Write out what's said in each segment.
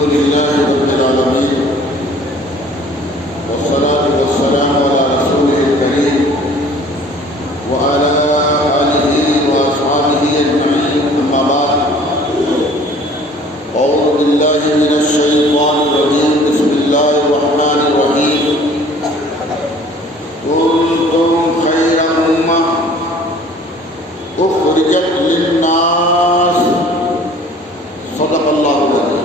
الحمد لله رب العالمين والصلاة والسلام على رسوله الكريم وعلى آله وأصحابه أجمعين أما بعد أعوذ بالله من الشيطان الرجيم بسم الله الرحمن الرحيم كنتم خير أمة أخرجت للناس صدق الله العظيم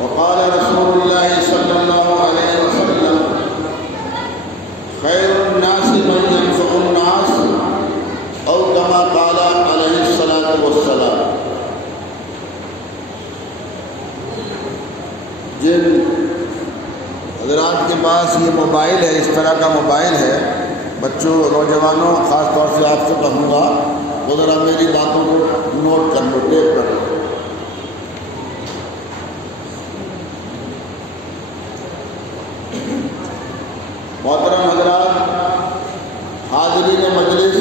وقال رسول الله صلى الله عليه وسلم خير الناس من ينفع الناس أو كما قال عليه الصلاة والسلام. جن حضرات کے پاس یہ موبائل ہے، اس طرح کا موبائل ہے، بچوں نوجوانوں خاص طور سے آپ سے کہوں گا وہ ذرا میری باتوں کو نوٹ کر لو، ٹیپ کر لو. محترم حضرات، حاضرین مجلس،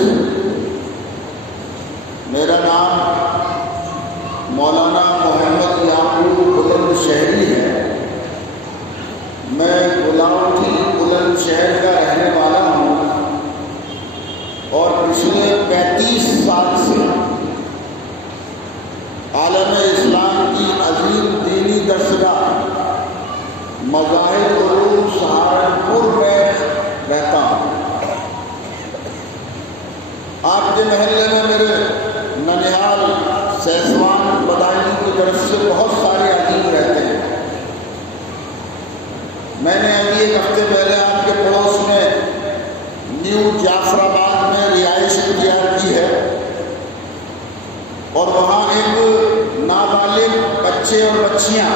میرا نام مولانا محمد یعقوب بلند شہری ہے. میں گلاؤٹھی بلند شہر کا رہنے والا ہوں اور پچھلے 35 سال سے عالم اسلام کی عظیم دینی درسگاہ مظاہر علوم سہارنپور میں رہتا ہوں. آپ کے محلے میں میرے ننیال سیسوان بدانی کی طرف سے بہت سارے عزیز رہتے ہیں. میں نے ابھی ایک ہفتے پہلے آپ کے پڑوس میں نیو جعفر آباد میں رہائش اختیار کی ہے اور وہاں ایک نابالغ بچے اور بچیاں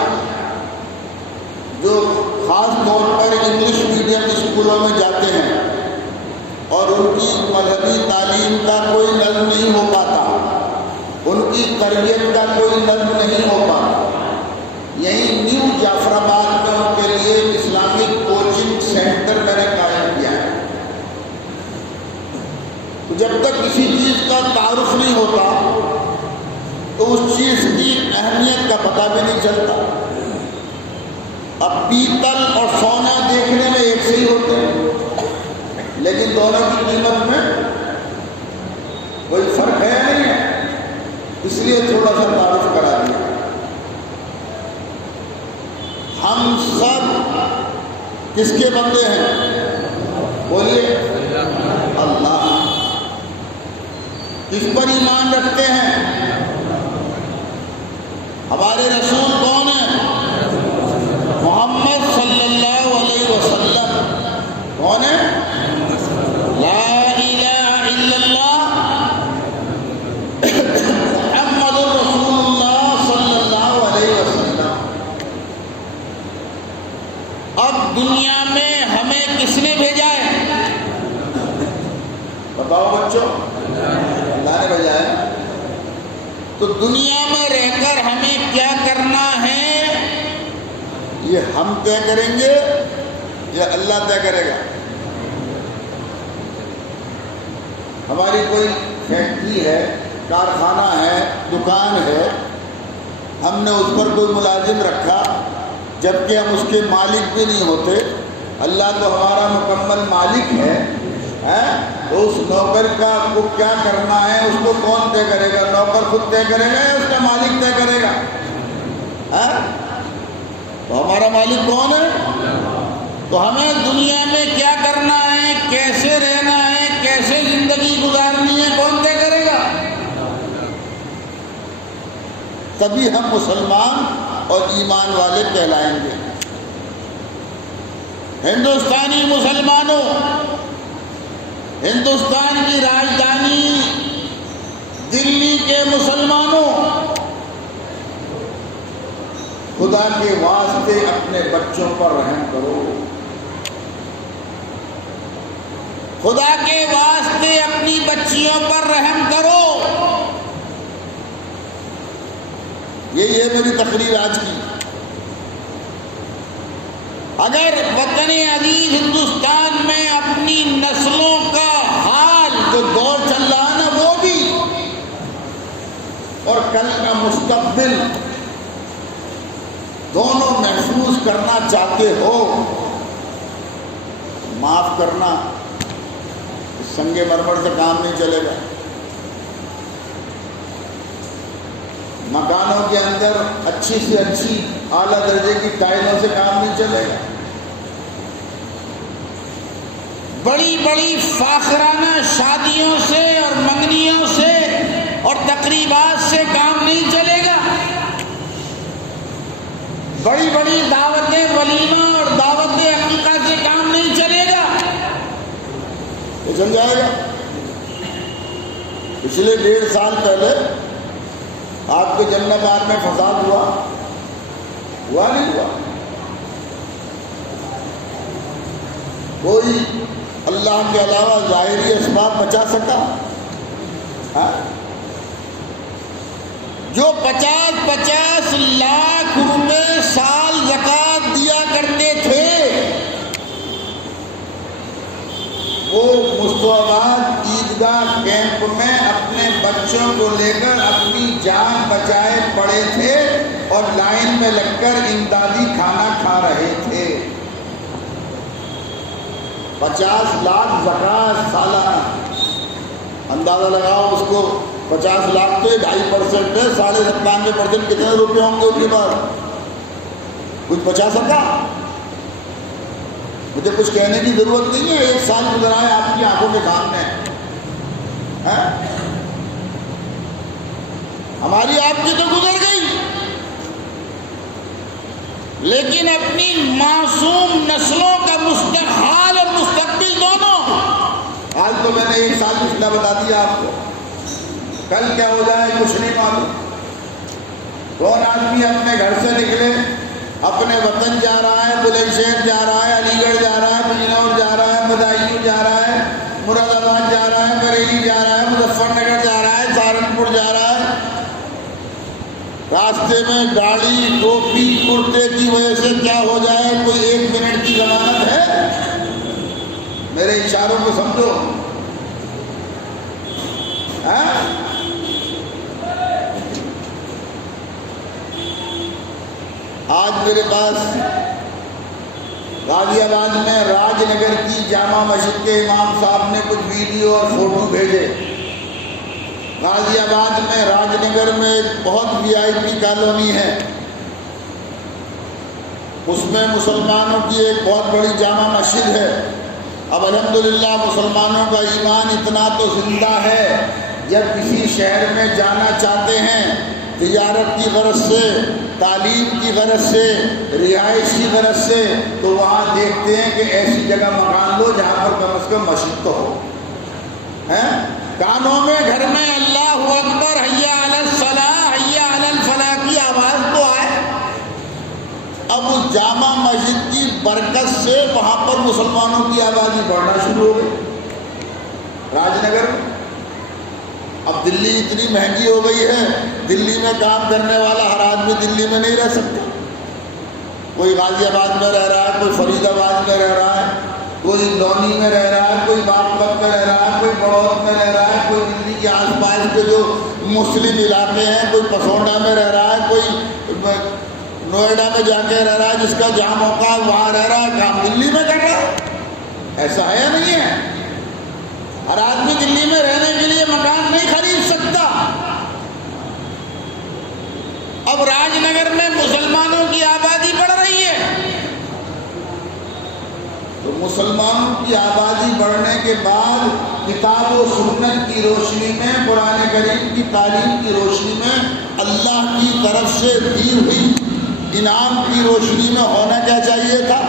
جو خاص طور پر انگلش میڈیم اسکولوں میں جاتے ہیں اور ان کی مذہبی تعلیم کا کوئی نظم نہیں ہو پاتا، ان کی تربیت کا کوئی نظم نہیں ہو پاتا، یہی نیو جعفر آباد میں ان کے لیے اسلامک کوچنگ سینٹر میں نے قائم کیا ہے. جب تک کسی چیز کا تعارف نہیں ہوتا تو اس چیز کی اہمیت کا پتہ بھی نہیں چلتا. اب پیتل اور سونا دیکھنے میں ایک سے ہی ہوتے ہیں لیکن دونوں کی قیمت میں کوئی فرق ہے نہیں ہے، اس لیے تھوڑا سا تعارف کرا دیا. ہم سب کس کے بندے ہیں؟ بولیے. اللہ. کس پر ایمان رکھتے ہیں؟ ہمارے رسول کون ہیں؟ محمد صلی اللہ علیہ وسلم. کون ہے؟ لا الہ الا اللہ محمد رسول اللہ صلی اللہ علیہ وسلم. اب دنیا میں ہمیں کس نے بھیجا ہے؟ بتاؤ بچوں. اللہ نے بھیجا ہے. تو دنیا میں رہ کر ہمیں کیا کرنا ہے یہ ہم طے کریں گے یا اللہ طے کرے گا؟ ہماری کوئی فیکٹری ہے، کارخانہ ہے، دکان ہے، ہم نے اس پر کوئی ملازم رکھا جبکہ ہم اس کے مالک بھی نہیں ہوتے. اللہ تو ہمارا مکمل مالک ہے. تو اس نوکر کا کو کیا کرنا ہے اس کو کون طے کرے گا؟ نوکر خود طے کرے گا یا اس کا مالک طے کرے گا؟ تو ہمارا مالک کون ہے؟ تو ہمیں دنیا میں کیا کرنا ہے، کیسے رہنا ہے، کیسے زندگی گزارنی ہے، کون طے کرے گا؟ تبھی ہم مسلمان اور ایمان والے کہلائیں گے. ہندوستانی مسلمانوں، ہندوستان کی راجدھانی دلی کے مسلمانوں، خدا کے واسطے اپنے بچوں پر رحم کرو. خدا کے واسطے اپنی بچیوں پر رحم کرو. یہی ہے میری تقریر آج کی. اگر وطن عزیز ہندوستان میں اپنی نسلوں کا حال جو دور چل رہا ہے نا وہ بھی، اور کل کا مستقبل کرنا چاہتے ہو، معاف کرنا، سنگ مرمر سے کام نہیں چلے گا، مکانوں کے اندر اچھی سے اچھی اعلیٰ درجے کی ٹائلوں سے کام نہیں چلے گا، بڑی بڑی فاخرانہ شادیوں سے اور منگنیوں سے اور تقریبات سے کام نہیں چلے گا، بڑی بڑی دعوتیں ولیمہ اور دعوت عقیقہ سے کام نہیں چلے گا۔ یہ چل جائے گا۔ پچھلے 1.5 سال پہلے آپ کے جنت بار میں فساد ہوا نہیں ہوا؟ کوئی اللہ کے علاوہ ظاہری اسباب بچا سکا؟ جو 50 لاکھ روپے سال زکوٰۃ دیا کرتے تھے، وہ مستوآباد عیدگاہ کیمپ میں اپنے بچوں کو لے کر اپنی جان بچائے پڑے تھے اور لائن میں لگ کر امدادی کھانا کھا رہے تھے۔ 50 لاکھ زکوٰۃ سالانہ، اندازہ لگاؤ اس کو، 50 لاکھ تو 2.5% ہے، 97.5% کتنے روپے ہوں گے ان کے پاس؟ کچھ بچا سکا؟ مجھے کچھ کہنے کی ضرورت نہیں ہے، 1 سال گزرا ہے آپ کی آنکھوں کے سامنے ہے، ہماری آپ کی تو گزر گئی، لیکن اپنی معصوم نسلوں کا حال اور مستقبل دونوں، آج تو میں نے 1 سال پچھلا بتا دیا آپ کو، کل کیا ہو جائے کچھ نہیں معلوم۔ کون آدمی اپنے گھر سے نکلے، اپنے وطن جا رہا ہے، بلند شہر جا رہا ہے، علی گڑھ جا رہا ہے، بجنور جا رہا ہے، مدائیوں جا رہا ہے، مراد آباد جا رہا ہے، بریلی جا رہا ہے، مظفر نگر جا رہا ہے، سہارنپور جا رہا ہے، راستے میں گاڑی ٹوپی کرتے کی وجہ سے کیا ہو جائے، کوئی 1 منٹ کی ضمانت ہے؟ میرے اشاروں کو سمجھو۔ آج میرے پاس غازی آباد میں راج نگر کی جامع مسجد کے امام صاحب نے کچھ ویڈیو اور فوٹو بھیجے۔ غازی آباد میں راج نگر میں ایک بہت VIP کالونی ہے، اس میں مسلمانوں کی ایک بہت بڑی جامع مسجد ہے۔ اب الحمدللہ مسلمانوں کا ایمان اتنا تو زندہ ہے، جب کسی شہر میں جانا چاہتے ہیں تجارت کی غرض سے، تعلیم کی غرض سے، رہائش کی غرض سے، تو وہاں دیکھتے ہیں کہ ایسی جگہ مکان لو جہاں پر کم از کم مسجد تو ہو۔ کانوں میں گھر میں اللہ اکبر، حی علی الصلاۃ، حی علی الفلاح کی آواز تو آئے۔ اب اس جامع مسجد کی برکت سے وہاں پر مسلمانوں کی آبادی بڑھنا شروع ہو گئی راج نگر میں۔ اب دلی اتنی مہنگی ہو گئی ہے، دلی میں کام کرنے والا ہر آدمی دلی میں نہیں رہ سکتا، کوئی غازی آباد میں رہ رہا ہے، کوئی فرید آباد میں رہ رہا ہے، کوئی لونی میں رہ رہا ہے، کوئی باغپت میں رہ رہا ہے، کوئی بڑوت میں رہ رہا ہے، کوئی دلی کے آس پاس کے جو مسلم علاقے ہیں، کوئی پسونڈا میں رہ رہا ہے، کوئی نوئیڈا میں جا کے رہ رہا ہے، جس کا جہاں موقع ہے وہاں رہ رہا ہے، کام دلی میں کر رہا ہے۔ ایسا ہے یا نہیں ہے؟ ہر آدمی دلی میں رہنے کے لیے مکان نہیں خرید سکتا۔ اب راج نگر میں مسلمانوں کی آبادی بڑھ رہی ہے، تو مسلمانوں کی آبادی بڑھنے کے بعد کتاب و سنت کی روشنی میں، قرآن کریم کی تعلیم کی روشنی میں، اللہ کی طرف سے دی ہوئی انعام کی روشنی میں ہونا کیا چاہیے تھا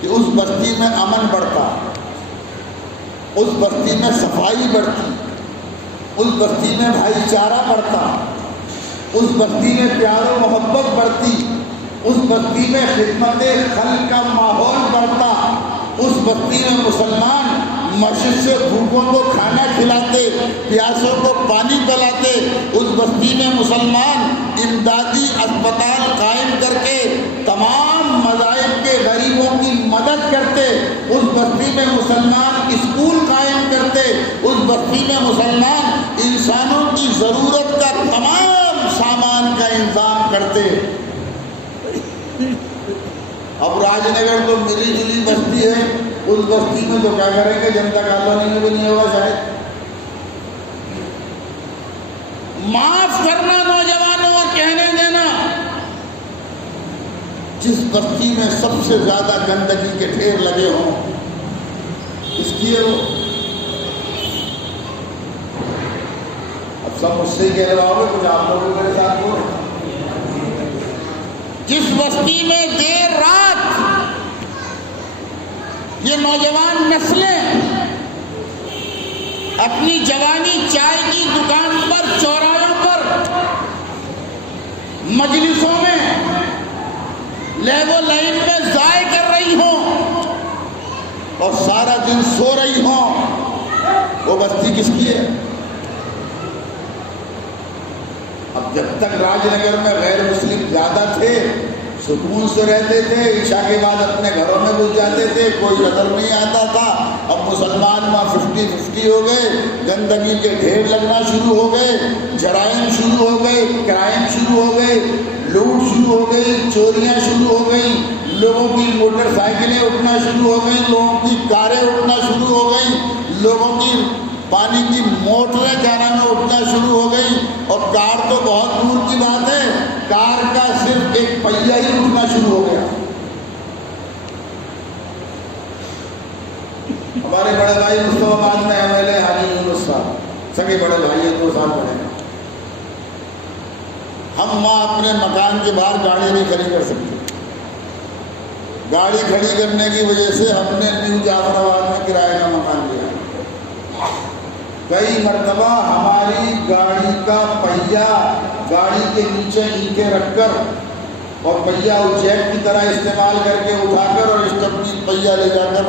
کہ اس بستی میں امن بڑھتا، اس بستی میں صفائی بڑھتی، اس بستی میں بھائی چارہ بڑھتا، اس بستی میں پیار و محبت بڑھتی، اس بستی میں خدمت خلق کا ماحول بڑھتا، اس بستی میں مسلمان مسجد سے بھوکوں کو کھانا کھلاتے، پیاسوں کو پانی پلاتے، اس بستی میں مسلمان امدادی اسپتال قائم کر کے تمام مذاہب کے غریبوں کی مدد کرتے، اس بستی میں مسلمان اسکول قائم کرتے، اس بستی میں مسلمان انسانوں کی ضرورت کا تمام سامان کا انتظام کرتے۔ اب راج نگر تو ملی جلی بستی ہے، اس بستی میں تو کیا کریں گے، جنتا کالونی میں بھی نہیں ہوگا شاید۔ معاف کرنا نوجوانوں اور کہنے دینا، جس بستی میں سب سے زیادہ گندگی کے ڈھیر لگے ہوں اس کی ہے وہ۔ اب سب مجھ سے ہی کہہ رہا ہوگا، کچھ آپ لوگوں میرے ساتھ ہو۔ جس بستی میں دیر رات یہ نوجوان نسلیں اپنی جوانی چائے کی دکان پر، چوراہوں پر، مجلسوں میں، لیب و لائن میں ضائع کر رہی ہوں اور سارا دن سو رہی ہوں، وہ بستی کس کی ہے؟ اب جب تک راج نگر میں غیر مسلم زیادہ تھے، سکون سے رہتے تھے، عشاء کے بعد اپنے گھروں میں گھس جاتے تھے، کوئی نظر نہیں آتا تھا۔ اب مسلمان وہاں 50-50 ہو گئے، گندگی کے ڈھیر لگنا شروع ہو گئے، جرائم شروع ہو گئے، کرائم شروع ہو گئے، لوٹ شروع ہو گئی، چوریاں شروع ہو گئی، لوگوں کی موٹر سائیکلیں اٹھنا شروع ہو گئیں، لوگوں کی کاریں اٹھنا شروع ہو گئیں، لوگوں کی پانی کی موٹریں کیا نام ہے اٹھنا شروع ہو گئی، اور کار تو بہت دور کی بات ہے، کار کا صرف ایک پہیہ ہی اٹھنا شروع ہو گیا۔ ہمارے بڑے بھائی مصطفیٰ آباد میں MLA حاجی یونس صاحب، سگے بڑے بھائی ہیں، 2 سال بڑے ہیں۔ ہم وہاں اپنے مکان کے باہر گاڑی نہیں کھڑی کر سکتے، گاڑی کھڑی کرنے کی وجہ سے ہم نے نیو جعفر آباد میں کرائے کا مکان لیا۔ کئی مرتبہ ہماری گاڑی کا پہیہ گاڑی کے نیچے اینٹیں رکھ کر اور پہیہ جیک کی طرح استعمال کر کے اٹھا کر اور اسٹپنی پہیہ لے جا کر،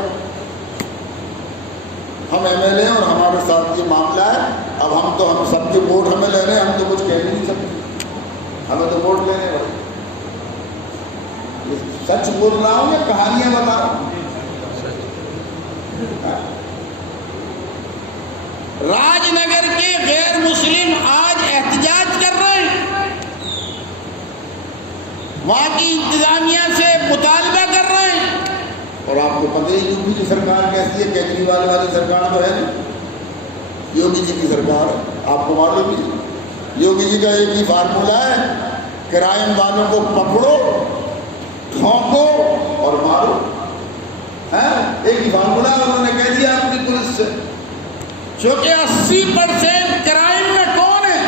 ہم MLA اور ہمارے ساتھ یہ معاملہ ہے۔ اب ہم سب کے ووٹ ہمیں لے رہے ہیں، ہم تو کچھ کہہ نہیں سکتے، ہمیں تو ووٹ لینے والے۔ سچ بول رہا ہوں یا کہانیاں بتا رہا ہوں؟ راج نگر کے غیر مسلم آج احتجاج کر رہے ہیں، وہاں کی انتظامیہ سے مطالبہ کر رہے ہیں، اور آپ کو پتہ ہی یوگی کی سرکار کیسی ہے، کیجریوال والی سرکار تو ہے نہیں، یوگی جی کی سرکار ہے، آپ کو معلوم ہی۔ یوگی جی کا ایک ہی فارمولہ ہے، کرائم والوں کو پکڑو، ٹھونکو اور مارو، ایک ہی فارمولہ انہوں نے کہہ دیا اپنی پولیس سے۔ چونکہ 80% کرائم میں کون ہے؟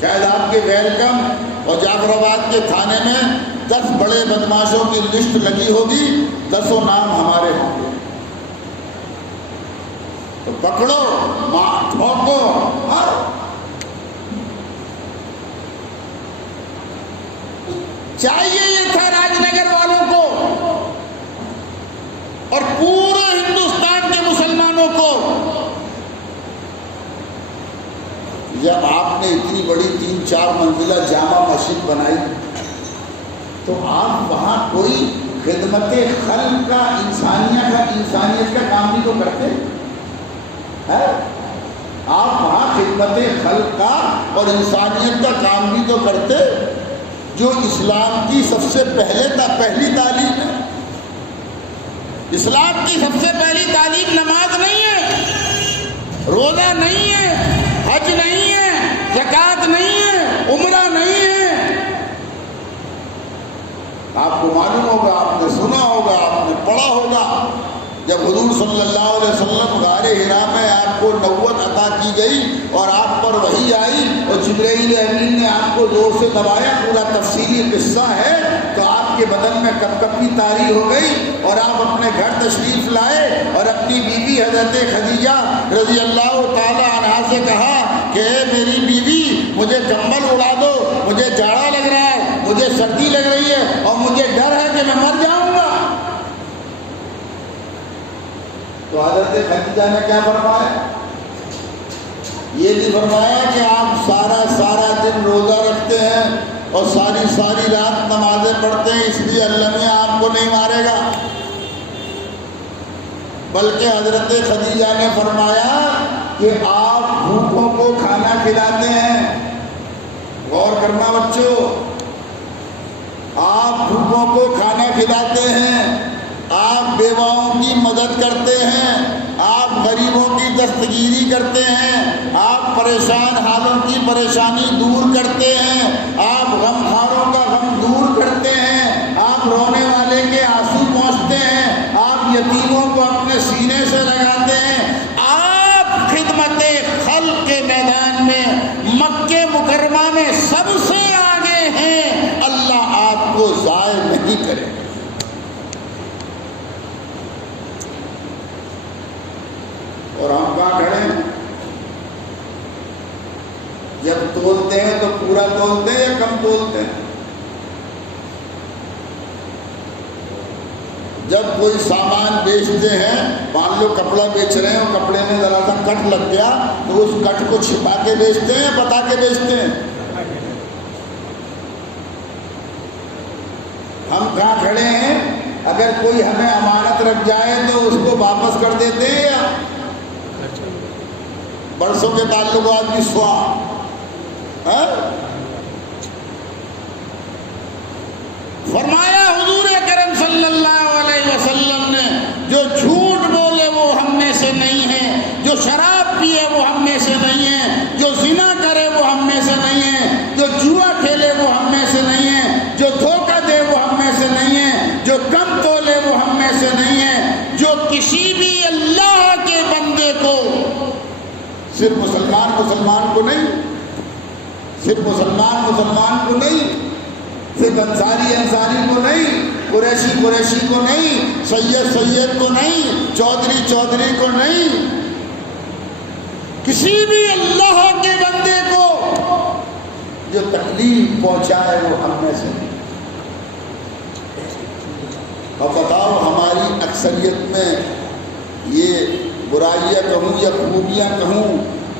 شاید آپ کے ویلکم اور جعفر آباد کے تھانے میں 10 بڑے بدماشوں کی لسٹ لگی ہوگی، 10 نام ہمارے ہوں گے۔ تو پکڑو، ٹھوکو، مارو۔ چاہیے یہ تھا راج نگر والوں کو اور پورے ہندوستان کے مسلمانوں کو، جب آپ نے اتنی بڑی 3-4 منزلہ جامع مسجد بنائی تو آپ وہاں کوئی خدمت خلق کا، انسانیت کا کام بھی تو کرتے ہیں۔ آپ وہاں خدمت خلق کا اور انسانیت کا کام بھی تو کرتے، جو اسلام کی سب سے پہلی تعلیم ہے۔ اسلام کی سب سے پہلی تعلیم نماز نہیں ہے، روزہ نہیں ہے، حج نہیں ہے، زکوٰۃ نہیں ہے، عمرہ نہیں ہے۔ آپ کو معلوم ہوگا، آپ نے سنا ہوگا، آپ نے پڑھا ہوگا، جب حضور صلی اللہ علیہ وسلم غار حرا میں آپ کو نبوت عطا کی گئی اور آپ پر وحی آئی اور جبرائیل امین نے آپ کو زور سے دبایا، پورا تفصیلی قصہ ہے، تو آپ کے بدن میں کپکپی طاری ہو گئی اور آپ اپنے گھر تشریف لائے اور اپنی بیوی حضرت خدیجہ رضی اللہ تعالی عنہا سے کہا کہ اے میری بیوی، مجھے کمبل اڑا دو، مجھے جاڑا لگ رہا ہے، مجھے سردی لگ رہی ہے اور مجھے ڈر ہے کہ میں مر جاؤں گا۔ تو حضرت خدیجہ نے کیا فرمایا؟ یہ نہیں فرمایا کہ آپ سارا دن روزہ رکھتے ہیں اور ساری رات نمازیں پڑھتے ہیں اس لیے اللہ نے آپ کو نہیں مارے گا، بلکہ حضرت خدیجہ نے فرمایا کہ آپ بھوکوں کو کھانا کھلاتے ہیں۔ غور کرنا بچوں، کھلاتے ہیں، آپ بیواؤں کی مدد کرتے ہیں، آپ غریبوں کی دستگیری کرتے ہیں، آپ پریشان حالوں کی پریشانی دور کرتے ہیں، آپ غمخواروں کا غم دور کرتے ہیں، آپ رونے والے کے آنسو پہنچتے ہیں، آپ یتیموں کو اپنے سینے سے لگاتے ہیں، آپ خدمت خلق کے میدان میں مکہ مکرمہ میں سب سے آگے ہیں۔ اللہ آپ کو ضائع نہیں کرے۔ اور ہم کہاں کھڑے ہیں؟ جب تولتے ہیں تو پورا تولتے ہیں یا کم تولتے ہیں؟ جب کوئی سامان بیچتے ہیں، مان لو کپڑا بیچ رہے ہیں اور کپڑے میں ذرا سا کٹ لگ گیا تو اس کٹ کو چھپا کے بیچتے ہیں یا بتا کے بیچتے ہیں؟ ہم کہاں کھڑے ہیں؟ اگر کوئی ہمیں امانت رکھ جائے تو اس کو واپس کر دیتے ہیں یا برسوں کے تعلقات کی سوا؟ فرمایا حضور کرم صلی اللہ علیہ وسلم نے، جو جھوٹ بولے وہ ہم میں سے نہیں ہے، جو شراب پیے وہ ہم میں سے نہیں ہے، جو زنا کرے وہ ہم میں سے نہیں ہے، جو جوا کھیلے وہ ہم میں سے نہیں ہے، جو دھوکہ دے وہ ہم میں سے نہیں ہے، جو کم تولے وہ ہم میں سے نہیں ہے، جو کسی بھی اللہ کے بندے کو، صرف مسلمان کو نہیں، صرف مسلمان کو نہیں، صرف انصاری کو نہیں، قریشی کو نہیں، سید کو نہیں، چودھری کو نہیں، کسی بھی اللہ کے بندے کو جو تکلیف پہنچائے وہ ہم میں سے نہیں۔ اب بتاؤ ہماری اکثریت میں یہ برائیاں کہوں یا خوبیاں کہوں،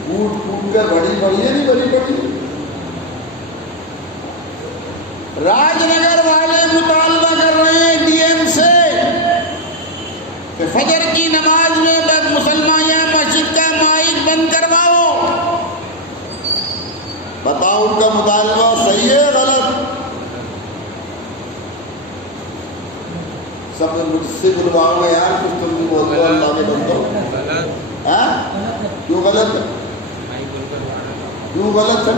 پھوٹ کر بڑی ہے نہیں بڑی؟ راج نگر والے مطالبہ کر رہے ہیں ڈی ایم سے کہ فجر کی نماز میں مسلمان مسجد کا مائک بند کرواؤ۔ بتاؤ ان کا مطالبہ صحیح ہے غلط؟ سب مجھ سے بلواؤ گے یار، کچھ تم بولتے ہو اللہ کے بندو، کیوں غلط ہے؟ کیوں غلط ہے؟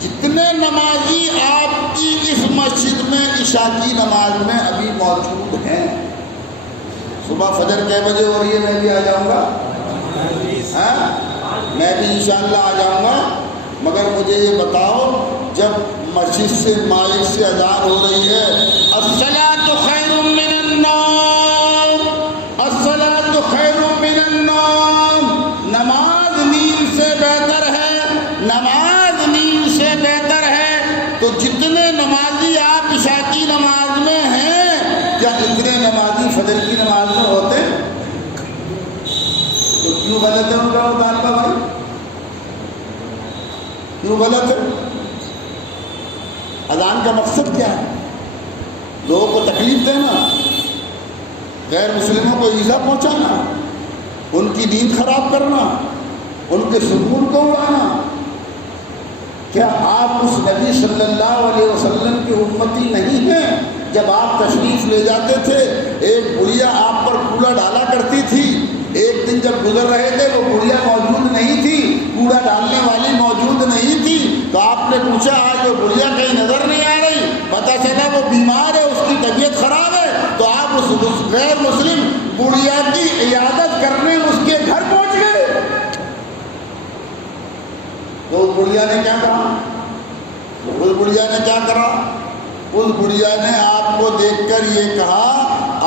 جتنے نمازی آپ کی اس مسجد میں عشاء کی نماز میں ابھی موجود ہیں، صبح فجر کئے بجے ہو رہی ہے؟ میں بھی آ جاؤں گا، میں بھی انشاءاللہ آ جاؤں گا، مگر مجھے یہ بتاؤ جب مسجد سے مائک سے اذان ہو رہی ہے الصلاۃ خیر من النوم، الصلاۃ خیر من النوم، نماز نیند سے بہتر ہے، نماز نیند سے بہتر ہے، تو جتنے نمازی آپ عشاء کی نماز میں ہیں کیا اتنے نمازی فجر کی نماز میں ہوتے؟ تو کیوں غلط ہے ان کا مطالبہ بھائی؟ کیوں غلط ہے؟ اذان کا مقصد کیا ہے؟ لوگوں کو تکلیف دینا، غیر مسلموں کو ایذا پہنچانا، ان کی نیند خراب کرنا، ان کے سکون کو اڑانا۔ کیا آپ اس نبی صلی اللہ علیہ وسلم کے امتی نہیں ہیں؟ جب آپ تشریف لے جاتے تھے ایک بڑھیا آپ پر کوڑا ڈالا کرتی تھی، ایک دن جب گزر رہے تھے وہ بڑھیا موجود نہیں تھی، کوڑا ڈالنے والی موجود نہیں تھی، تو آپ نے پوچھا آج وہ بڑھیا کہیں نظر نہیں آ رہی، پتہ چلا وہ بیمار ہے، اس کی طبیعت خراب ہے، تو آپ اس غیر مسلم بڑھیا کی عیادت کرنے اس کے گھر پہنچ گئے۔ تو اس بڑھیا نے کیا کہا؟ اس بڑھیا نے کیا کرا؟ اس بڑھیا نے آپ کو دیکھ کر یہ کہا،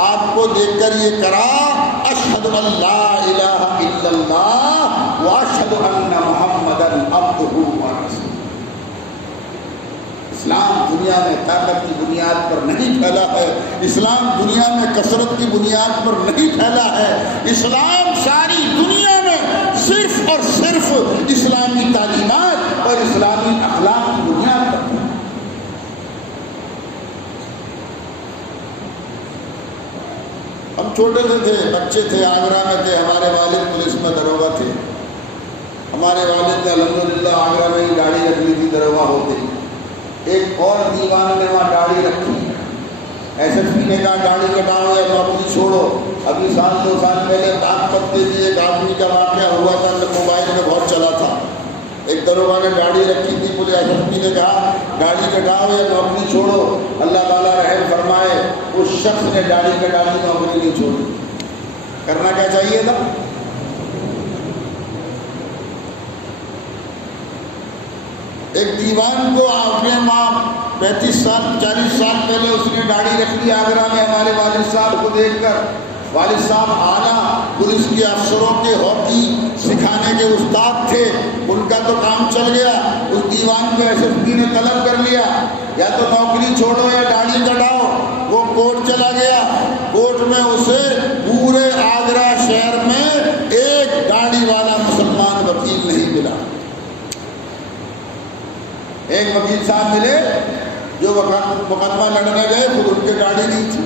آپ کو دیکھ کر یہ کرا، اشہد ان لا الہ الا اللہ واشہد ان محمدا عبدہ ورسولہ۔ اسلام دنیا میں طاقت کی بنیاد پر نہیں پھیلا ہے، اسلام دنیا میں کثرت کی بنیاد پر نہیں پھیلا ہے، اسلام ساری دنیا میں صرف اور صرف اسلامی تعلیمات اور اسلامی اخلاق کی بنیاد پر ہے۔ ہم چھوٹے سے تھے، بچے تھے، آگرہ میں تھے، ہمارے والد پولیس میں داروغہ تھے، ہمارے والد نے الحمدللہ آگرہ میں ہی گاڑی رکھ لی تھی داروغہ ہوتے ہی، ایک اور دیوان نے وہاں گاڑی رکھی، ایس ایس پی نے کہا گاڑی کٹاؤ یا نوکری چھوڑو. ابھی 2 سال پہلے باغپتے بھی ایک آدمی کا واقعہ ہوا تھا، موبائل میں بہت چلا تھا. ایک دروگا نے گاڑی رکھی تھی، بولے ایس ایس پی نے کہا گاڑی کٹاؤ یا نوکری چھوڑو. اللہ تعالیٰ رحم فرمائے، اس شخص نے گاڑی کٹا دی، نوکری نہیں چھوڑی. کرنا کیا چاہیے تھا؟ ایک دیوان کو اپنے ماں 35 سال 40 سال پہلے اس نے گاڑی رکھ لی آگرہ میں ہمارے والد صاحب کو دیکھ کر. والد صاحب اعلیٰ پولیس کے افسروں کے ہاکی سکھانے کے استاد تھے، ان کا تو کام چل گیا. اس دیوان کو ایس ایس پی نے طلب کر لیا، یا تو نوکری چھوڑو یا گاڑی کٹاؤ. وہ کورٹ چلا گیا. کورٹ میں اسے پورے آگرہ شہر میں ایک گاڑی والا مسلمان وکیل نہیں ملا. ایک وکیل صاحب ملے جو مقدمہ لڑنے گئے، پھر ان کے گاڑی نہیں تھی.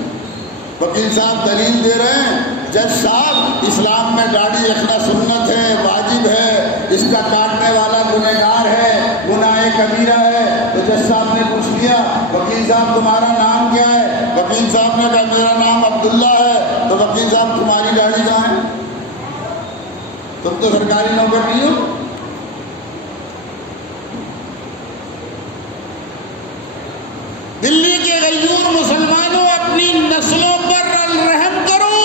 وکیل صاحب دلیل دے رہے ہیں، جج صاحب اسلام میں گاڑی رکھنا سنت ہے، واجب ہے، اس کا کاٹنے والا گنہگار ہے، گناہ کبیرہ ہے. تو جج صاحب نے پوچھ لیا وکیل صاحب تمہارا نام کیا ہے؟ وکیل صاحب نے کہا میرا نام عبداللہ ہے. تو وکیل صاحب تمہاری گاڑی کہاں ہے؟ تم تو سرکاری نوکر نہیں ہو. دلی کے غیور مسلمانوں، اپنی نسلوں پر رحم کرو.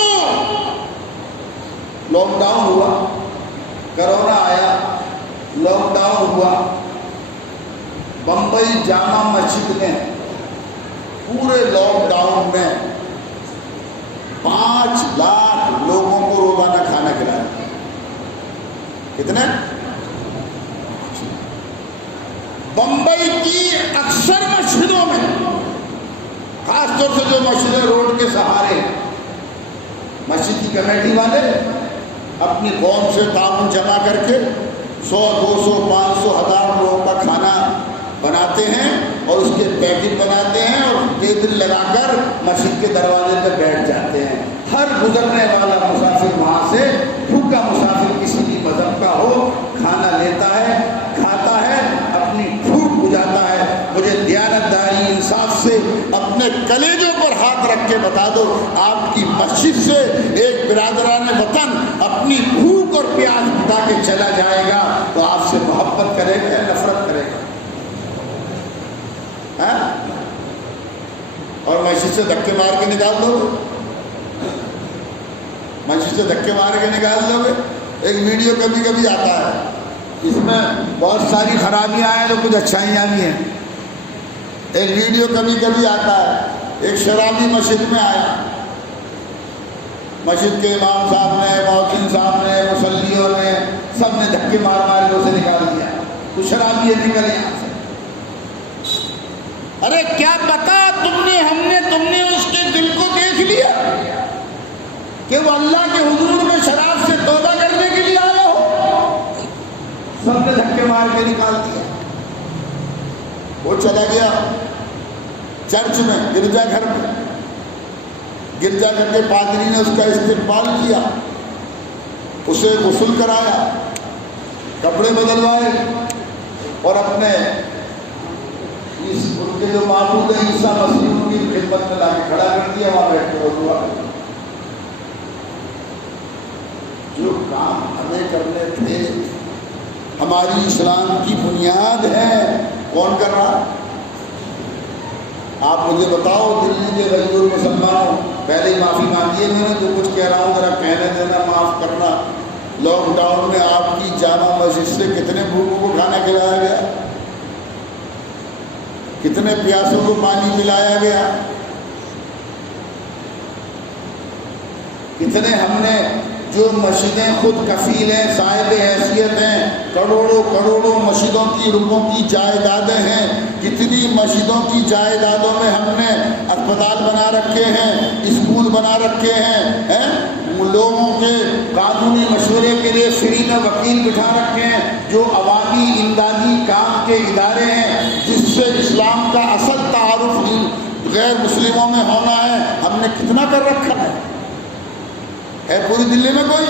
لاک ڈاؤن ہوا، کرونا آیا، لاک ڈاؤن ہوا. بمبئی جامع مسجد میں پورے لاک ڈاؤن میں 5 لاکھ لوگوں کو روزانہ کھانا کھلایا. کتنے؟ بمبئی کی اکثر مسجدوں میں، خاص طور سے جو مسجدیں روڈ کے سہارے ہیں، مسجد کی کمیٹی والے اپنی قوم سے تعاون جمع کر کے 100 200 500 1000 لوگوں کا کھانا بناتے ہیں اور اس کے پیکٹ بناتے ہیں اور ٹیبل لگا کر مسجد کے دروازے پہ بیٹھ جاتے ہیں. ہر گزرنے والا مسافر وہاں سے، بھوکا مسافر کسی بھی مذہب کا ہو، کھانا لیتا ہے، کھاتا ہے، اپنی بھوک بجھاتا ہے. مجھے دیانتداری انصاف سے اپنے کلیجوں پر ہاتھ رکھ کے بتا دو، آپ کی مسجد سے ایک برادران وطن اپنی بھوک اور پیاس بتا کے چلا جائے گا تو آپ سے محبت کرے گا یا نفرت کرے گا؟ اور مسجد سے دھکے مار کے نکال دو گے، مسجد سے دھکے مار کے نکال دو گے. ایک ویڈیو کبھی کبھی آتا ہے، اس میں بہت ساری خرابیاں ہیں تو کچھ اچھائیاں بھی ہیں. ایک ویڈیو کبھی کبھی آتا ہے، ایک شرابی مسجد میں آیا، مسجد کے امام صاحب نے، مؤذن صاحب نے، مصلیوں نے سب نے دھکے مار مار کے اسے نکال دیا. تو شرابی یہ نکل یہاں سے. ارے کیا پتا تم نے اس کے دل کو دیکھ لیا کہ وہ اللہ کے حضور میں شراب سے توبہ کرنے کے لیے آیا ہو. سب نے دھکے مار کے نکال دیا. وہ چلا گیا چرچ میں، گرجا گھر میں. گرجا گھر کے پادری نے اس کا استقبال کیا، اسے غسل کرایا، کپڑے بدلوائے اور اپنے ان کے جو معبود ہیں عیسیٰ مسیح ان کی خدمت میں لا کے کھڑا کر دیا. وہاں بیٹھ کے دعا کر. جو کام ہمیں کرنے تھے، ہماری اسلام کی بنیاد ہے، کون کر رہا؟ آپ مجھے بتاؤ. دلی کے غیور مسلمانوں، پہلے ہی معافی مانگیے. میں نے جو کچھ کہہ رہا ہوں ذرا کہنے دینا، معاف کرنا. لاک ڈاؤن میں آپ کی جامع مسجد سے کتنے بھوکوں کو کھانا کھلایا گیا؟ کتنے پیاسوں کو پانی پلایا گیا؟ کتنے ہم نے جو مسجدیں خود کفیل ہیں، صاحب حیثیت ہیں، کروڑوں مسجدوں کی روپوں کی جائیدادیں ہیں، کتنی مسجدوں کی جائیدادوں میں ہم نے اسپتال بنا رکھے ہیں، اسکول بنا رکھے ہیں، لوگوں کے قانونی مشورے کے لیے فری میں وکیل بٹھا رکھے ہیں، جو عوامی امدادی کام کے ادارے ہیں جس سے اسلام کا اصل تعارف غیر مسلموں میں ہونا ہے. ہم نے کتنا کر رکھا ہے پوری دلی میں؟ کوئی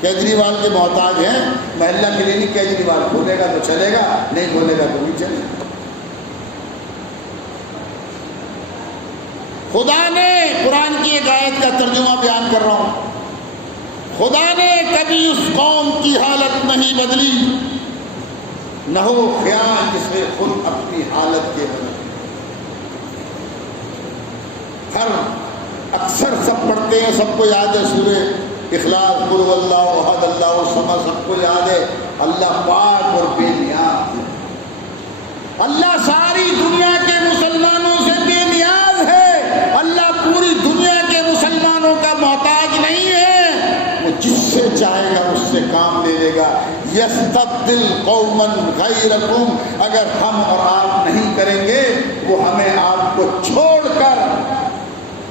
کیجریوال کے محتاج ہیں. محلہ کلینک کیجریوال کھولے گا تو چلے گا، نہیں کھولے گا تو نہیں چلے گا. خدا نے قرآن کی ایک آیت کا ترجمہ بیان کر رہا ہوں، خدا نے کبھی اس قوم کی حالت نہیں بدلی، نہ ہو خیال جسے خود اپنی حالت کے بدلے۔ اکثر سب پڑھتے ہیں، سب کو یاد ہے سورہ اخلاص، قل هو اللہ احد اللہ الصمد، سب کو یاد ہے۔ اللہ پاک اور بے نیاز ہے، اللہ ساری دنیا کے مسلمانوں سے بے نیاز ہے، اللہ پوری دنیا کے مسلمانوں کا محتاج نہیں ہے، وہ جس سے چاہے گا اس سے کام لے لے گا۔ یستبدل قوما غیرکم، اگر ہم اور آپ نہیں کریں گے وہ ہمیں آپ کو چھوڑ کر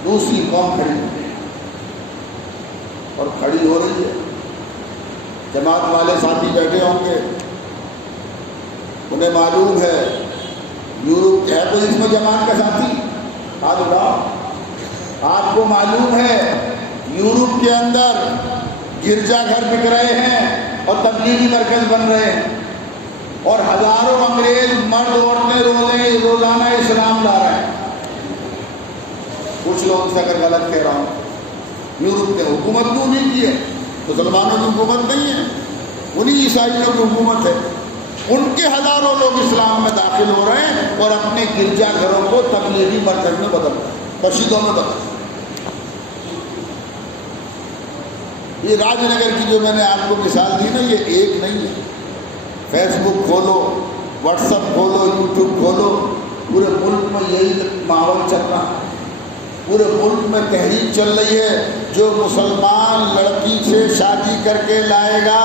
دوسری قوم کھڑی ہوئی ہے، اور کھڑی ہو رہی ہے۔ جماعت والے ساتھی بیٹھے ہوں گے، انہیں معلوم ہے یورپ ہے، تو اس میں جماعت کا ساتھی ہاتھ اٹھاؤ۔ آپ کو معلوم ہے یورپ کے اندر گرجا گھر بک رہے ہیں اور تبلیغی مرکز بن رہے ہیں، اور ہزاروں انگریز مرد عورتیں روزانہ اسلام لا رہے ہیں۔ کچھ لوگ سے اگر غلط کہہ رہا ہوں، یورپ نے حکومت کیوں نہیں کی ہے؟ مسلمانوں کی حکومت نہیں ہے، انہی عیسائیوں کی حکومت ہے۔ ان کے ہزاروں لوگ اسلام میں داخل ہو رہے ہیں اور اپنے گرجا گھروں کو تبلیغی مرکز میں بدل رہے ہیں، مسجدوں میں بدل رہے ہیں۔ یہ راج نگر کی جو میں نے آپ کو مثال دی نا، یہ ایک نہیں ہے۔ فیس بک کھولو، واٹس ایپ کھولو، یوٹیوب کھولو، پورے ملک میں یہی ماحول چل رہا ہے۔ پورے ملک میں تحریک چل رہی ہے، جو مسلمان لڑکی سے شادی کر کے لائے گا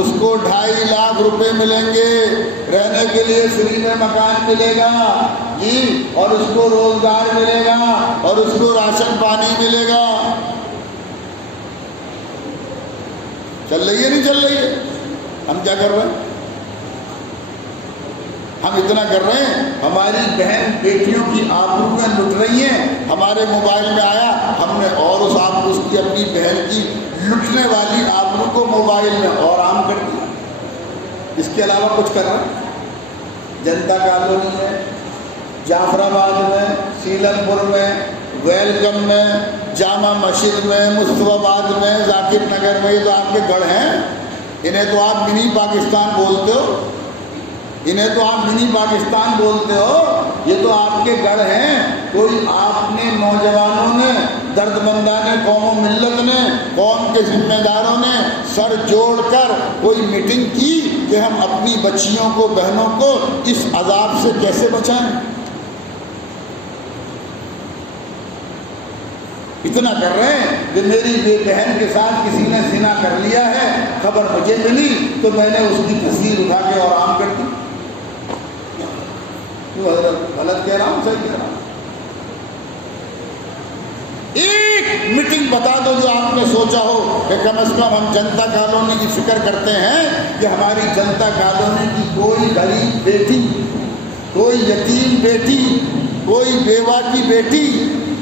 اس کو 2.5 لاکھ روپے ملیں گے، رہنے کے لیے فری میں مکان ملے گا جی، اور اس کو روزگار ملے گا، اور اس کو راشن پانی ملے گا۔ چل رہی ہے نہیں چل رہی ہے؟ ہم کیا کر رہے ہیں؟ ہم اتنا کر رہے ہیں، ہماری بہن بیٹیوں کی آبرویں لٹ رہی ہیں، ہمارے موبائل میں آیا، ہم نے اور اس کی اپنی بہن کی لٹنے والی آبرو کو موبائل میں اور عام کر دیا۔ اس کے علاوہ کچھ کر رہے ہیں؟ جنتا کالونی میں، جعفر آباد میں، سیلم پور میں، ویلکم میں، جامع مسجد میں، مصطفیٰ آباد میں، ذاکر نگر میں، یہ تو آپ کے گڑھ ہیں، انہیں تو آپ منی پاکستان بولتے ہو، انہیں تو آپ منی پاکستان بولتے ہو، یہ تو آپ کے گڑھ ہیں۔ کوئی آپ نے نوجوانوں نے، درد مندان قوم و ملت نے، قوم کے ذمہ داروں نے سر جوڑ کر کوئی میٹنگ کی کہ ہم اپنی بچیوں کو، بہنوں کو اس عذاب سے کیسے بچائیں؟ اتنا کر رہے ہیں کہ میری بہن کے ساتھ کسی نے زنا کر لیا ہے، خبر مجھے ملی تو میں نے اس کی تصویر اٹھا کے اور عام کر دی۔ کیوں حضرت غلط کہہ رہا ہوں صحیح کہہ رہا ہوں؟ ایک میٹنگ بتا دو جو آپ نے سوچا ہو کہ کم از کم ہم جنتا کالونی کی فکر کرتے ہیں کہ ہماری جنتا کالونی کی کوئی غریب بیٹی، کوئی یتیم بیٹی، کوئی بیوہ کی بیٹی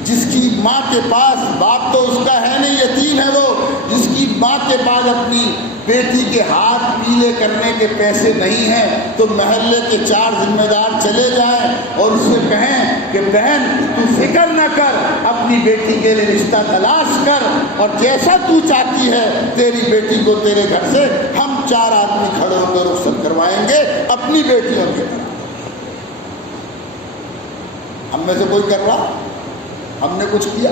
جس کی ماں کے پاس، باپ تو اس کا ہے نہیں، یتیم ہے وہ، جس کی ماں کے پاس اپنی بیٹی کے ہاتھ پیلے کرنے کے پیسے نہیں ہیں، تو محلے کے 4 ذمہ دار چلے جائیں اور اس سے کہیں کہ بہن تو فکر نہ کر، اپنی بیٹی کے لیے رشتہ تلاش کر، اور جیسا تو چاہتی ہے تیری بیٹی کو تیرے گھر سے ہم 4 آدمی کھڑے ہو کر رخصت کروائیں گے اپنی بیٹیوں کے۔ ہم میں سے کوئی کر رہا؟ ہم نے کچھ کیا؟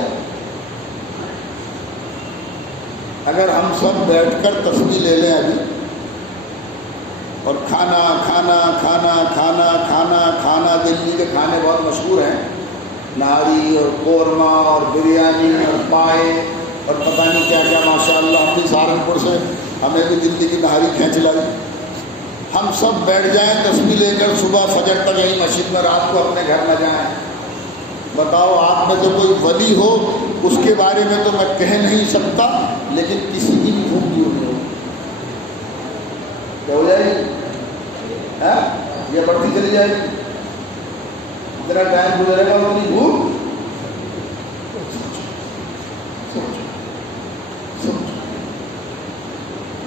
اگر ہم سب بیٹھ کر تصویر لے لیں ابھی اور کھانا کھانا کھانا کھانا کھانا کھانا، دلی کے کھانے بہت مشہور ہیں، نہاری اور قورمہ اور بریانی اور پائے اور پتہ نہیں کیا کیا، ماشاء اللہ ہم بھی سہارنپور سے، ہمیں بھی دلی کی نہاری کھینچ لائی۔ ہم سب بیٹھ جائیں تصویر لے کر صبح فجر تک یہیں مسجد میں، رات کو اپنے گھر نہ جائیں۔ بتاؤ آپ میں سے کوئی ولی ہو، اس کے بارے میں تو میں کہہ نہیں سکتا، لیکن کسی کی بھی بھوک نہیں ہو کیا ہو جائے گی؟ یہ بڑھتی چلی جائے گی، اتنا ٹائم گزرے گا اپنی بھوک۔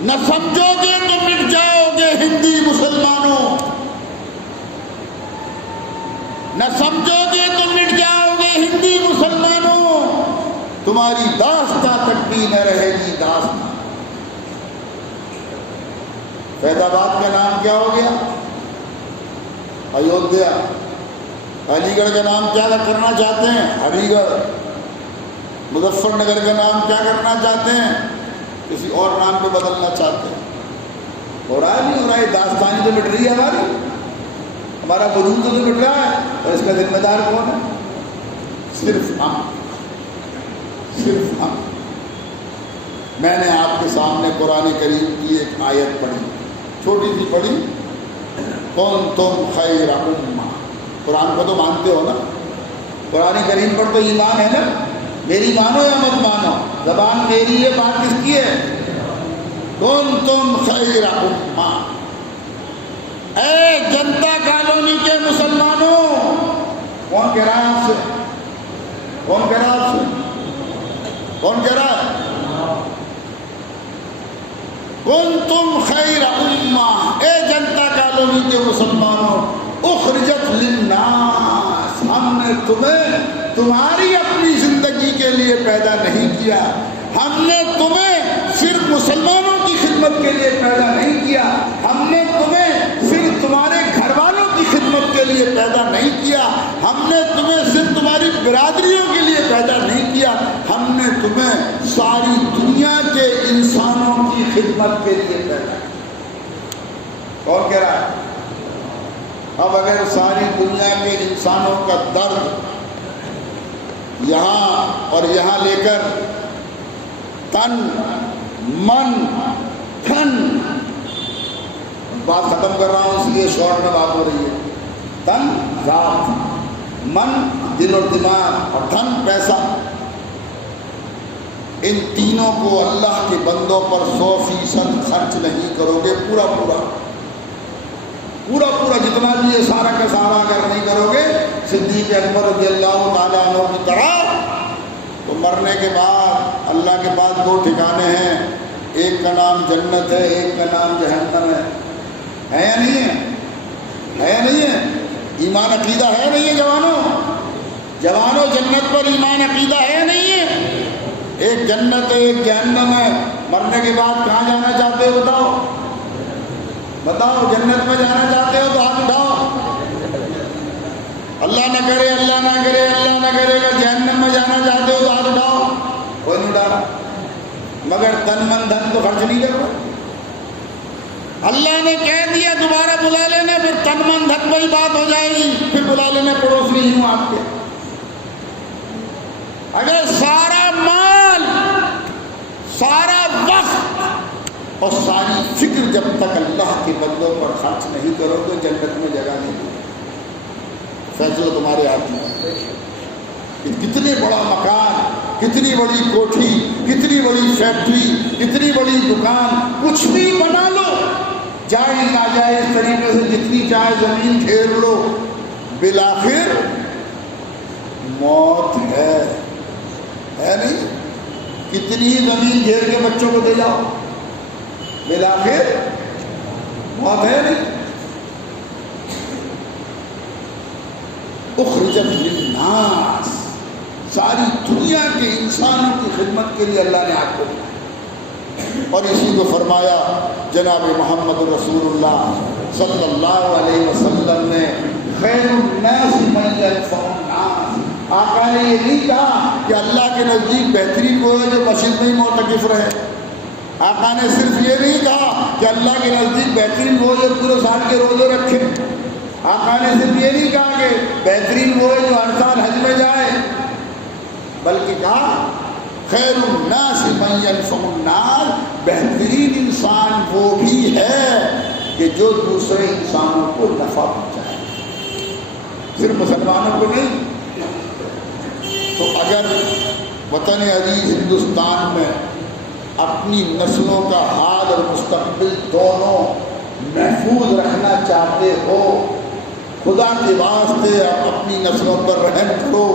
نہ سمجھو گے تو مٹ جاؤ گے ہندی مسلمانوں، نہ سمجھو گے تو مٹ جاؤ گے ہندی مسلمان۔ تمہاری داستہ تک بھی نہ رہے گی داستہ۔ فیض آباد کا نام کیا ہو گیا؟ ایودھیا۔ علی گڑھ کا نام کیا کرنا چاہتے ہیں؟ علی گڑھ۔ مظفر نگر کا نام کیا کرنا چاہتے ہیں؟ کسی اور نام پہ بدلنا چاہتے ہیں۔ ہو رہا ہے نہیں ہو رہا ہے؟ داستانی تو مٹ رہی ہے ہمارا وجود تو مٹ رہا ہے، اور اس کا ذمہ دار کون ہے؟ صرف ہم، صرف ہم۔ میں نے آپ کے سامنے قرآن کریم کی ایک آیت پڑھی، چھوٹی سی پڑھی، کنتم خیر امہ۔ قرآن کو تو مانتے ہو نا؟ قرآن کریم پر تو ایمان ہے نا؟ میری مانو یا مت مانو، زبان میری ہے، بات کس کی ہے؟ کنتم خیر امہ۔ اے جنتا کالونی کے مسلمانوں، کون کہہ رہا ہے آپ سے؟ کون کہہ رہا ہے آپ سے؟ کون کہہ رہا ہے؟ کنتم خیر امہ، اے جنتا کالونی کے مسلمانوں، اخرجت للناس، ہم نے تمہیں تمہاری اپنی زندگی کے لیے پیدا نہیں کیا، ہم نے تمہیں صرف مسلمانوں کی خدمت کے لیے پیدا نہیں کیا، ہم نے تمہیں صرف تمہارے گھر والوں کی خدمت کے لیے پیدا نہیں کیا، ہم نے تمہیں صرف تمہاری برادریوں کے لیے پیدا نہیں کیا، ہم نے تمہیں ساری دنیا کے انسانوں کی خدمت کے لیے پیدا کیا۔ کون کہہ رہا ہے؟ اب اگر ساری دنیا کے انسانوں کا درد یہاں اور یہاں لے کر تن من دھن، بات ختم کر رہا ہوں اس لیے شارٹ میں بات ہو رہی ہے، تن ذات، من دل اور دماغ، اور دھن پیسہ، ان تینوں کو اللہ کے بندوں پر 100% خرچ نہیں کرو گے، پورا جتنا بھی یہ سارا کا سارا اگر نہیں کرو گے صدیق اکبر رضی اللہ تعالیٰ عنہ کی طرح، تو مرنے کے بعد اللہ کے پاس 2 ٹھکانے ہیں، ایک کا نام جنت ہے، ایک کا نام جہنم ہے یا نہیں ہے؟ ہے یا نہیں ہے؟ ایمان عقیدہ ہے یا نہیں ہے جوانوں؟ جنت پر ایمان عقیدہ ہے یا نہیں ہے؟ ایک جنت ہے، ایک جہنم ہے۔ مرنے کے بعد کہاں جانا چاہتے ہو؟ بتاؤ، جنت میں جانا چاہتے ہو تو ہاتھ اٹھاؤ۔ اللہ نہ کرے اللہ نہ کرے اللہ نہ کرے گا جہنم میں جانا چاہتے ہو تو ہاتھ اٹھاؤ۔ کوئی نہیں اٹھا رہا، مگر تن من دھن تو خرچ نہیں کر رہا۔ اللہ نے کہہ دیا دوبارہ بلا لینا، پھر تن من دھن وہی بات ہو جائے گی، پھر بلا لینا پڑوسی ہی ہوں آپ کے۔ اگر سارا مال، سارا وقت اور ساری فکر جب تک اللہ کے بندوں پر خرچ نہیں کرو گے جنت میں جگہ نہیں ہوگی۔ فیصلہ تمہارے ہاتھ میں ہے۔ کتنے بڑا مکان، کتنی بڑی کوٹھی، کتنی بڑی فیکٹری، کتنی بڑی دکان، کچھ بھی بنا لو، جائز ناجائز طریقے سے جتنی چاہے زمین گھیر لو، بالآخر موت ہے نہیں؟ کتنی زمین گھیر کے بچوں کو دے جاؤ، بالآخر موت ہے نہیں؟ اخرجت للناس، ساری دنیا کے انسانوں کی خدمت کے لیے اللہ نے آپ کو دیا، اور اسی کو فرمایا جناب محمد رسول اللہ صلی اللہ علیہ وسلم نے، خیر الناس من ينفع الناس۔ آقا نے یہ نہیں کہا کہ اللہ کے نزدیک بہترین وہ ہے جو مسجد میں ہی معتکف رہے۔ آقا نے صرف یہ نہیں کہا کہ اللہ کے نزدیک بہترین وہ جو پورے سال کے روزے رکھے۔ آقا نے صرف یہ نہیں کہا کہ بہترین وہ ہے جو ہر سال حج میں جائے، بلکہ کہا خیر الناس من ينفع الناس، بہترین انسان وہ بھی ہے کہ جو دوسرے انسانوں کو نفع پہنچائے، صرف مسلمانوں کو نہیں۔ تو اگر وطن عزیز ہندوستان میں اپنی نسلوں کا حال اور مستقبل دونوں محفوظ رکھنا چاہتے ہو، خدا کے واسطے اپنی نسلوں پر رحم کرو،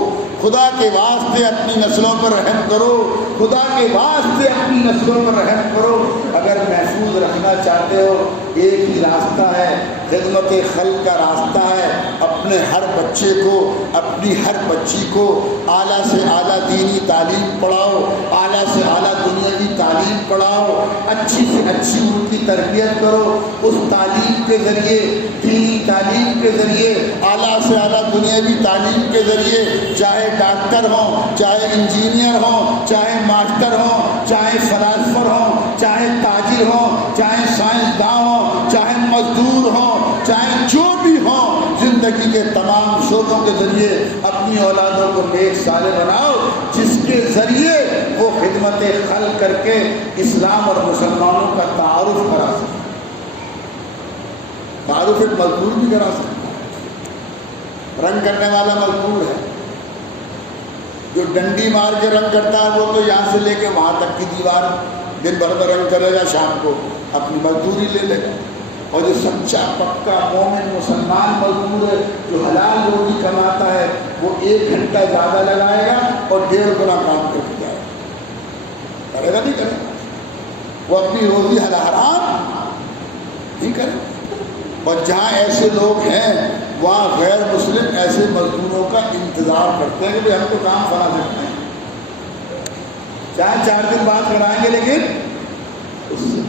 خدا کے واسطے اپنی نسلوں پر رحم کرو، خدا کے واسطے اپنی نسلوں پر رحم کرو۔ اگر محفوظ رکھنا چاہتے ہو ایک ہی راستہ ہے، خدمت خلق کا راستہ ہے۔ اپنے ہر بچے کو، اپنی ہر بچی کو اعلیٰ سے اعلیٰ دینی تعلیم پڑھاؤ، اعلیٰ سے اعلیٰ دنیاوی تعلیم پڑھاؤ، اچھی سے اچھی ان کی تربیت کرو۔ اس تعلیم کے ذریعے، دینی تعلیم کے ذریعے، اعلیٰ سے اعلیٰ دنیاوی تعلیم کے ذریعے، چاہے ڈاکٹر ہوں، چاہے انجینئر ہوں، چاہے ماسٹر ہوں، چاہے فلاسفر ہوں، چاہے تاجر ہوں، چاہے سائنسداں ہوں، چاہے مزدور ہوں، چاہے جو بھی ہوں، زندگی کے تمام شعبوں کے ذریعے اپنی اولادوں کو نیک صالح بناؤ، جس کے ذریعے وہ خدمت خلق کر کے اسلام اور مسلمانوں کا تعارف کرا سکے۔ تعارف ایک مزدور بھی کرا سکتا ہے، رنگ کرنے والا مزدور ہے، جو ڈنڈی مار کے رنگ کرتا ہے وہ تو یہاں سے لے کے وہاں تک کی دیوار دن بھر میں رنگ کرے گا، شام کو اپنی مزدوری لے لے گا۔ اور جو سچا پکا مومن مسلمان مزدور ہے، جو حلال روزی کماتا ہے، وہ 1 گھنٹہ زیادہ لگائے گا اور 1.5 گنا کام کر کے جائے گا۔ کرے گا نہیں کرے گا؟ وہ اپنی روزی حرام نہیں کرے۔ اور جہاں ایسے لوگ ہیں وہاں غیر مسلم ایسے مزدوروں کا انتظار کرتے ہیں کہ ہم تو کام کرا سکتے ہیں، چاہے 4 دن بعد کرائیں گے، لیکن اس سے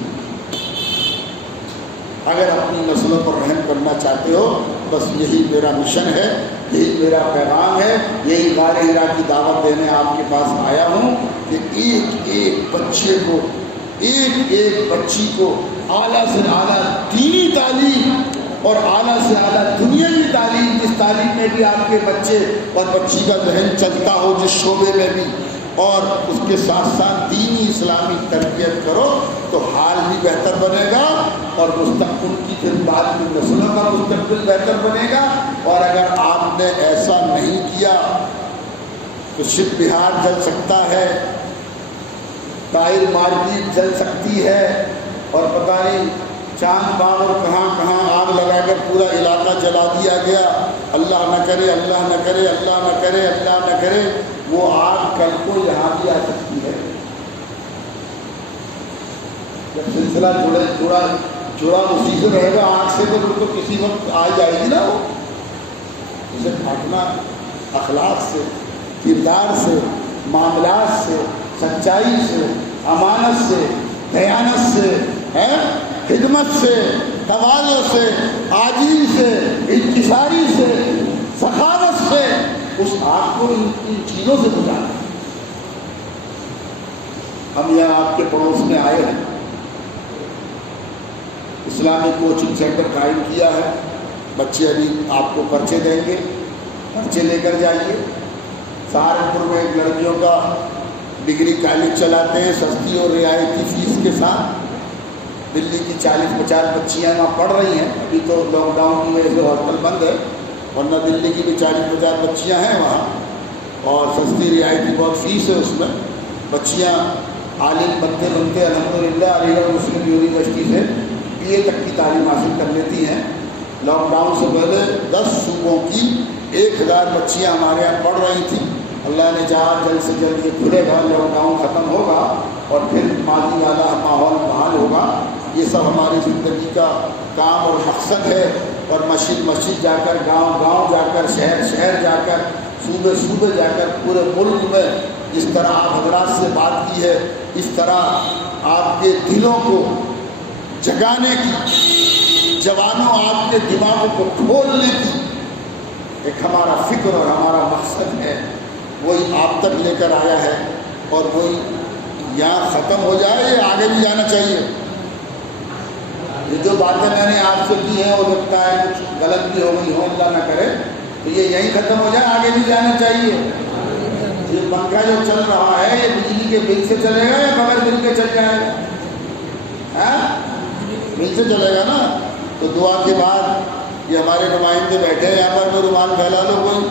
اگر اپنی نسلوں پر رحم کرنا چاہتے ہو، بس یہی میرا مشن ہے، یہی میرا پیغام ہے، یہی غار ہرا کی دعوت دینے آپ کے پاس آیا ہوں کہ ایک ایک بچے کو، ایک ایک بچی کو اعلیٰ سے اعلیٰ دینی تعلیم اور اعلیٰ سے اعلیٰ دنیاوی تعلیم، جس تعلیم میں بھی آپ کے بچے اور بچی کا ذہن چلتا ہو، جس شعبے میں بھی، اور اس کے ساتھ ساتھ دینی اسلامی تربیت کرو تو حال بھی بہتر بنے گا اور مستقبل کی پھر بعد کی نسلوں کا مستقبل بہتر بنے گا۔ اور اگر آپ نے ایسا نہیں کیا تو شپ بہار جل سکتا ہے، ٹائر مارکیٹ جل سکتی ہے، اور پتہ نہیں چاند باغ اور کہاں کہاں آگ لگا کر پورا علاقہ جلا دیا گیا۔ اللہ نہ کرے، اللہ نہ کرے، اللہ نہ کرے، اللہ نہ کرے، وہ آگ کل کو یہاں بھی آ سکتی ہے۔ جب سلسلہ جڑا اسی سے رہے گا آگ سے، تو کسی وقت آ جائے گی نا۔ وہ اسے پھاٹنا اخلاق سے، کردار سے، معاملات سے، سچائی سے، امانت سے، دیانت سے، خدمت سے، تواضع سے، عاجزی سے، انکساری سے، سخاوت سے، اس آگ کو ان چیزوں سے بجانا۔ ہم یہاں آپ کے پڑوس میں آئے ہیں، اسلامی کوچنگ سینٹر قائم کیا ہے، بچے ابھی آپ کو پرچے دیں گے، پرچے لے کر جائیے۔ سہارنپور میں ایک لڑکیوں کا ڈگری کالج چلاتے ہیں سستی اور رعایتی فیس کے ساتھ۔ دلی کی 40-50 بچیاں وہاں پڑھ رہی ہیں، ابھی تو لاک ڈاؤن کی وجہ سے ہاسٹل بند ہے، ورنہ دلی کی بھی 40-50 بچیاں ہیں وہاں، اور سستی رعایتی بہت فیس ہے اس میں۔ بچیاں عالم بنتے بنتے الحمدللہ علی گڑھ مسلم یونیورسٹی سے BA تک کی تعلیم حاصل کر لیتی ہیں۔ لاک ڈاؤن سے پہلے 10 صوبوں کی 1000 بچیاں ہمارے یہاں پڑھ رہی تھیں۔ اللہ نے چاہا جلد سے جلد یہ کھلے گا، لاک ڈاؤن ختم ہوگا اور پھر ماضی والا ماحول بحال ہوگا۔ یہ سب ہماری زندگی کا کام اور مقصد ہے، اور مسجد جا کر، گاؤں جا کر، شہر جا کر، صوبے جا کر، پورے ملک میں جس طرح آپ حضرات سے بات کی ہے، اس طرح آپ کے دلوں کو جگانے کی، جوانوں آپ کے دماغوں کو کھولنے کی ایک ہمارا فکر اور ہمارا مقصد ہے، وہی آپ تک لے کر آیا ہے، اور وہی یہاں ختم ہو جائے یا آگے بھی جانا چاہیے۔ یہ جو باتیں میں نے آپ سے کی ہیں، ہو سکتا ہے کچھ غلط بھی ہو گئی ہو، اللہ نہ کرے، تو یہ یہیں ختم ہو جائے، آگے بھی جانا چاہیے۔ یہ پنکھا جو چل رہا ہے یہ بجلی کے بل سے چلے گا یا بغیر بل کے چل جائے گا؟ بل سے چلے گا نا۔ تو دعا کے بعد یہ ہمارے نمائندے بیٹھے ہیں یہاں پر، تو رومال پھیلا لو، کوئی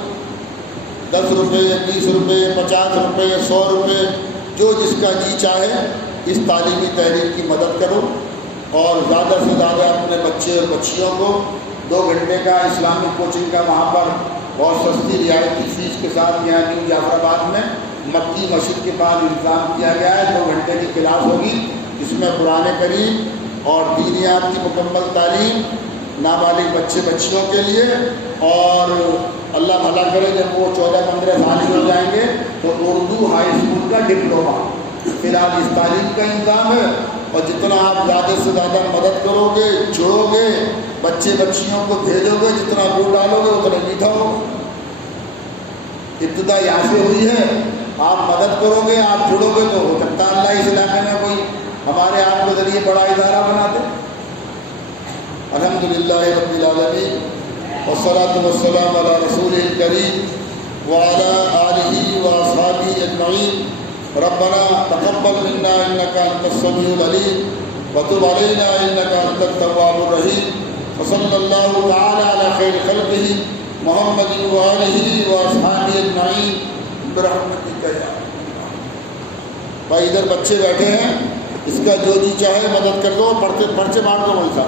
10 روپے، 20 روپے، 50 روپے، 100 روپے، جو جس کا جی چاہے اس تعلیمی تحریک کی مدد کرو، اور زیادہ سے زیادہ اپنے بچے اور بچیوں کو 2 گھنٹے کا اسلامی کوچنگ کا وہاں پر بہت سستی رعایتی فیس کے ساتھ یہاں نیو جعفر آباد میں مکی مسجد کے پاس انتظام کیا گیا ہے۔ 2 گھنٹے کی کلاس ہوگی، اس میں قرآن کریم اور دینیات کی مکمل تعلیم نابالغ بچے بچیوں کے لیے، اور اللہ بھلا کرے جب وہ 14-15 سال ہو جائیں گے تو اردو ہائی اسکول کا ڈپلوما۔ فی الحال اس تعلیم کا انتظام ہے، اور جتنا آپ زیادہ سے زیادہ مدد کرو گے، جڑو گے، بچے بچیوں کو بھیجو گے، جتنا ووٹ ڈالو گے اتنا میٹھا ہوگا۔ ابتدا یہاں سے ہوئی ہے، آپ مدد کرو گے، آپ جڑو گے تو ہو سکتا ہے اللہ اس علاقے میں کوئی ہمارے آپ کے ذریعے بڑا ادارہ بنا دے۔ الحمدللہ رب العالمین، والصلاۃ والسلام علی رسول الکریم وعلی آلہ واصحابہ اجمعین۔ ربنا تقبل منا انک انت السمیع العلیم وتب علینا انک انت التواب الرحیم، وصلی اللہ تعالی علی خیر خلقہ محمد وآلہ واصحابہ اجمعین برحمتک یا ارحم۔ بھائی ادھر بچے بیٹھے ہیں، اس کا جو جی چاہے مدد کر دو، پرچے بانٹ دو۔